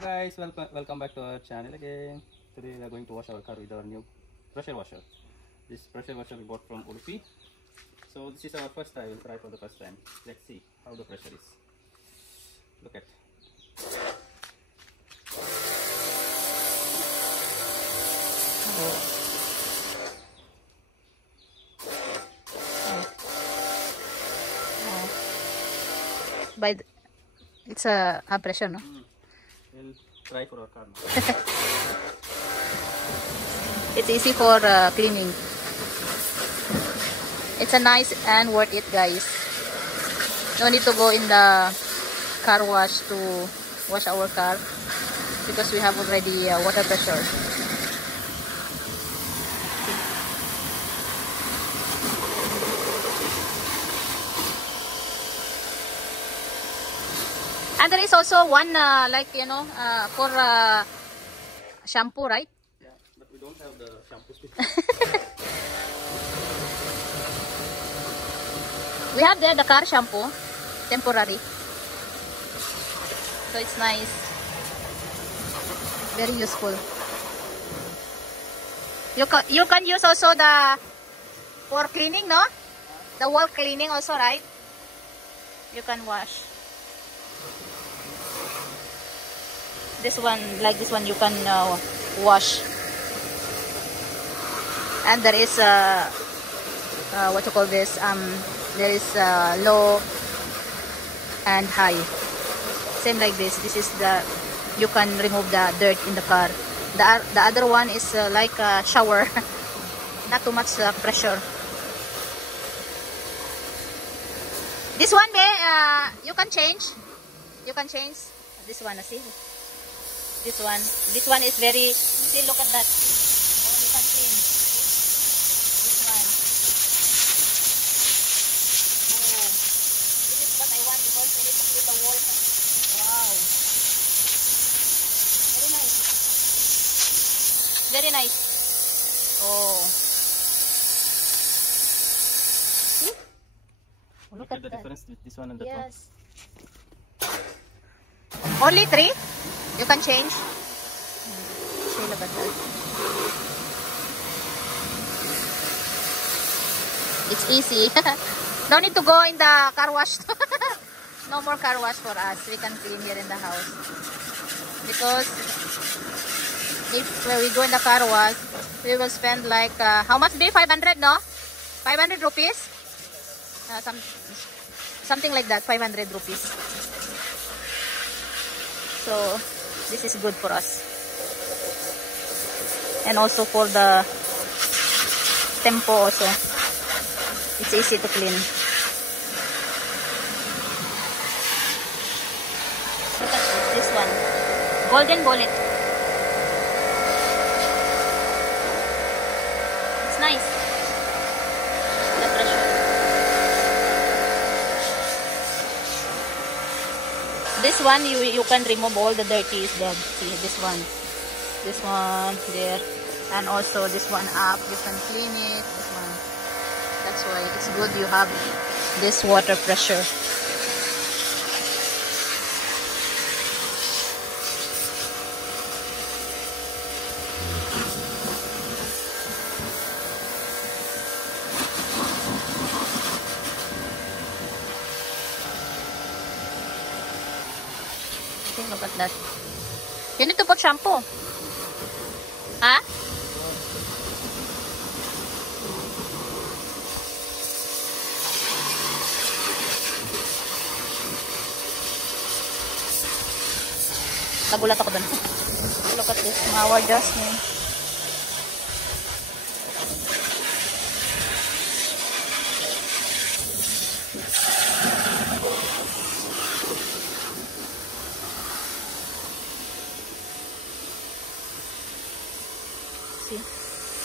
guys, welcome back to our channel again. Today we are going to wash our car with our new pressure washer. This pressure washer we bought from Udupi. So this is our first time. We'll try for the first time. Let's see how the pressure is. Look at. It's a pressure, no? We'll try for our car now. It's easy for cleaning. It's a nice and worth it, guys. No need to go in the car wash to wash our car because we have already water pressure. And there is also one for shampoo, right? Yeah, but we don't have the shampoo stick. We have there the car shampoo, temporary. So it's nice. Very useful. You can use also the for cleaning, no? The wall cleaning also, right? You can wash. This one, like this one, you can wash. And there is what you call this? There is low and high. Same like this. This is the you can remove the dirt in the car. The other one is like a shower, not too much pressure. This one, you can change. You can change this one. See. This one is very, see, look at that. Oh, you can clean this one. Oh, this is what I want because we need to clean the wall. Wow, very nice, very nice. Oh, see? Look at the difference with this one and that one. Yes. Only 3. You can change. See, look at that. It's easy. No need to go in the car wash. No more car wash for us. We can clean here in the house. Because if we go in the car wash, we will spend like, how much be? 500, no? 500 rupees? Something like that, 500 rupees. So, this is good for us. And also for the tempo also. It's easy to clean. Look at this one. Golden bullet. It's nice. The pressure. This one you can remove all the dirty is there. See this one there, and also this one up. You can clean it. This one. That's why it's good you have this water pressure. Look at that. You need to put shampoo. Huh? Nagulat ako dun. Look at this. Our Jasmine.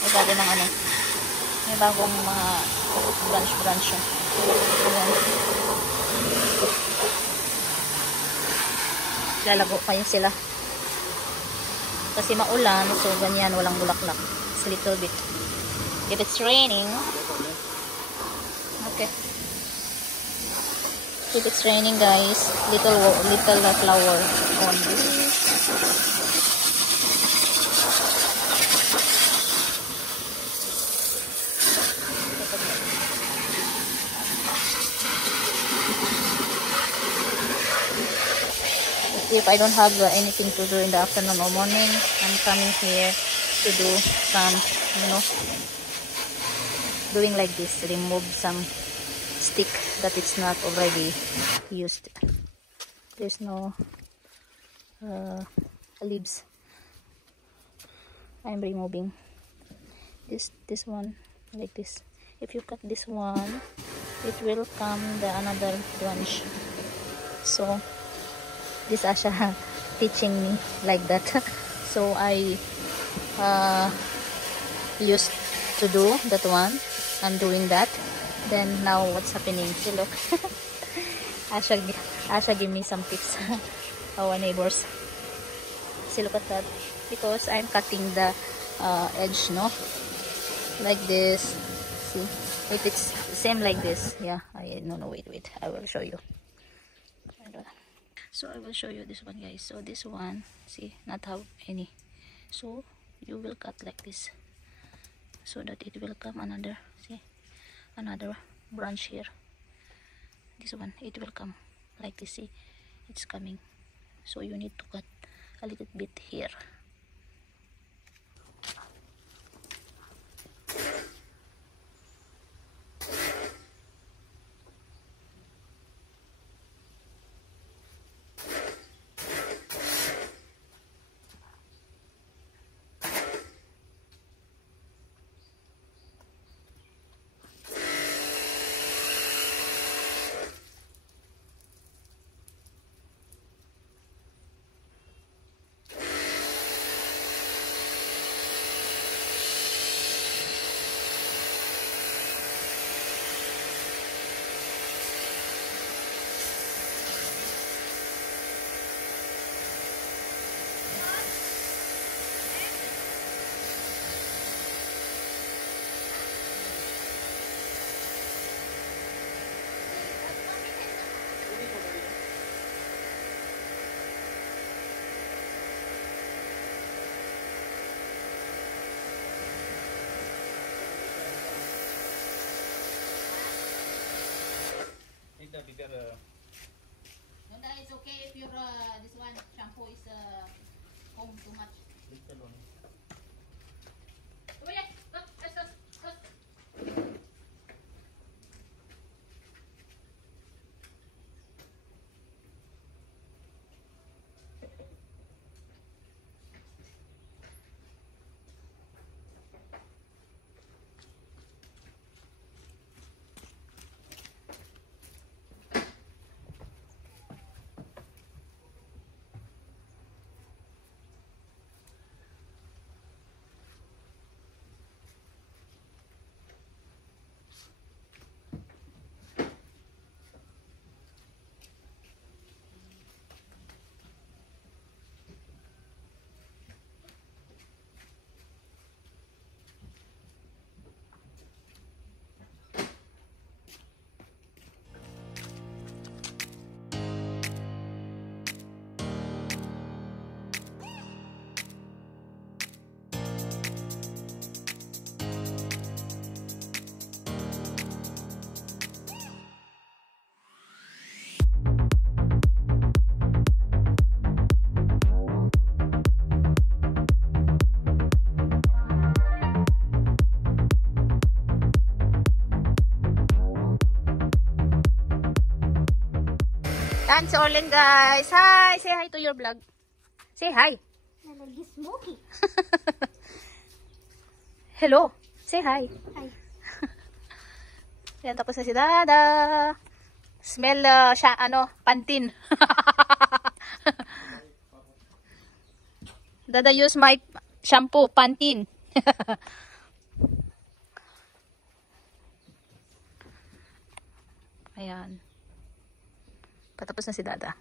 May bago ng ano. May bagong mga branch. Ayan. Lalago pa yun sila. Kasi maulan, so ganyan, walang bulaklak. It's a little bit. If it's raining, okay. If it's raining, guys, little flower on this. if I don't have anything to do in the afternoon or morning, I'm coming here to do some, you know, doing like this, remove some stick that it's not already used. There's no leaves. I'm removing this one like this. If you cut this one, it will come the another branch. So this Asha teaching me like that. So I used to do that one. I'm doing that. Then now what's happening? See, look. Asha give me some tips. Our neighbors. See, look at that. Because I'm cutting the edge, no? Like this. See? If it's same like this. Yeah. No, wait. I will show you. So I will show you this one, guys. So this one, see, not have any. So you will cut like this. So that it will come another, see, another branch here. This one, it will come like this, see, it's coming. So you need to cut a little bit here. The bigger No, it's okay if your this one shampoo is home too much. little one. Oh, yeah. That's Orlin, guys. Hi! Say hi to your vlog. Say hi. Smoky. Hello. Say hi. Hi. Yan, tapos na si Dada. Smell siya, pantin. Dada use my shampoo, Pantin. Ayan. Patapos na si Dada.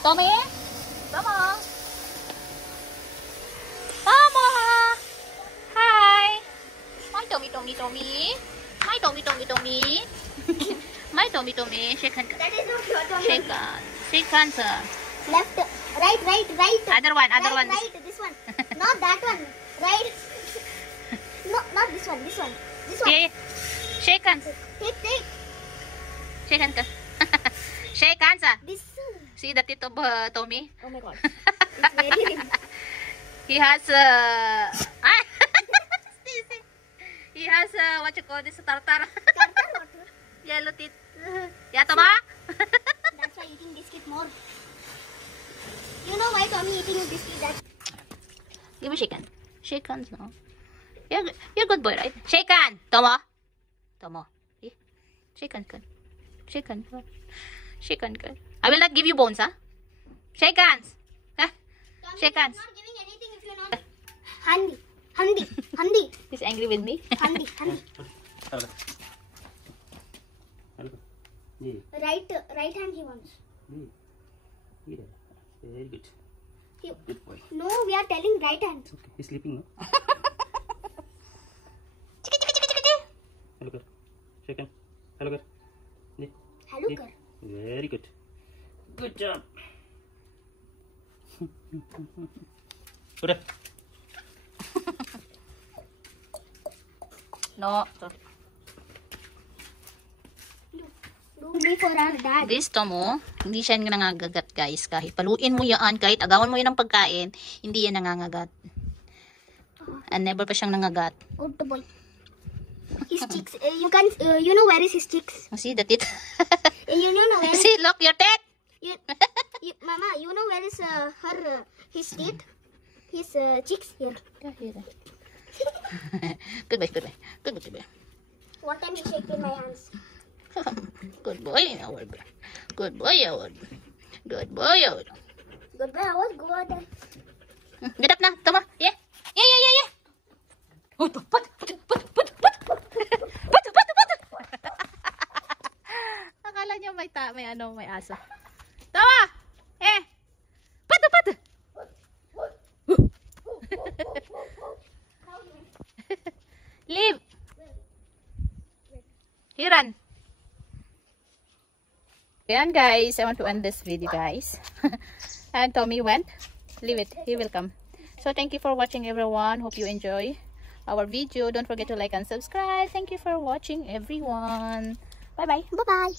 Tommy? Tomo? Tomo! Hi! My Tommy. My Tommy. My Tommy. Shake hand. That is not your Tommy. Shake hand. Shake hands. Left, right, right, right. Other one, other right, one. Right, this one. Not that one. Right. No, not this one. This one. This one. Okay. Shake hands. Take. Shake hands. Shake hands. This. See the tit of Tommy? Oh my god. It's very. He has he has what you call this, tartar. Yellow teeth. Yeah, Toma? That's why eating biscuit more. You know why Tommy eating biscuit? That. Give me shake hand. Shake hands now. You're good boy, right? Shake hand. Toma. Toma. Eh? Shake hand. Shake hand. Shake hand. I will not give you bones, huh? Shake hands. Huh? Tommy, Shake hands. I'm not giving anything if you're not. Handi. He's angry with me. Handi. Yeah. Right hand he wants. Yeah. Very good. Good boy. No, we are telling right hand. Okay. He's sleeping now. Hello, girl. Shake hand. Hello, girl. Yeah. Hello, Yeah. girl. Very good. Good job. Good. No. Do me for our dad. This Tomo, hindi siya nangangagat guys. Kahit paluin mo yan, kahit agawan mo yan ng pagkain, hindi yan nangangagat. And never pa siyang nangagat. Good boy. His cheeks. You know where is his cheeks? See the teeth? You know where is See, look, your teeth! Mama, you know where is his teeth? His cheeks here. Good boy. What time he shake in my hands? Good boy, Howard. Good boy, Howard. Good boy, Howard. Good boy, I was good. Get up na, Toma. Yeah. Put. Akala niya may aso. Tama! Put. Leave. Hiran. Ayan guys, I want to end this video guys. And Tommy went. Leave it. He will come. So thank you for watching everyone. Hope you enjoy our video. Don't forget to like and subscribe. Thank you for watching everyone. Bye bye. Bye bye.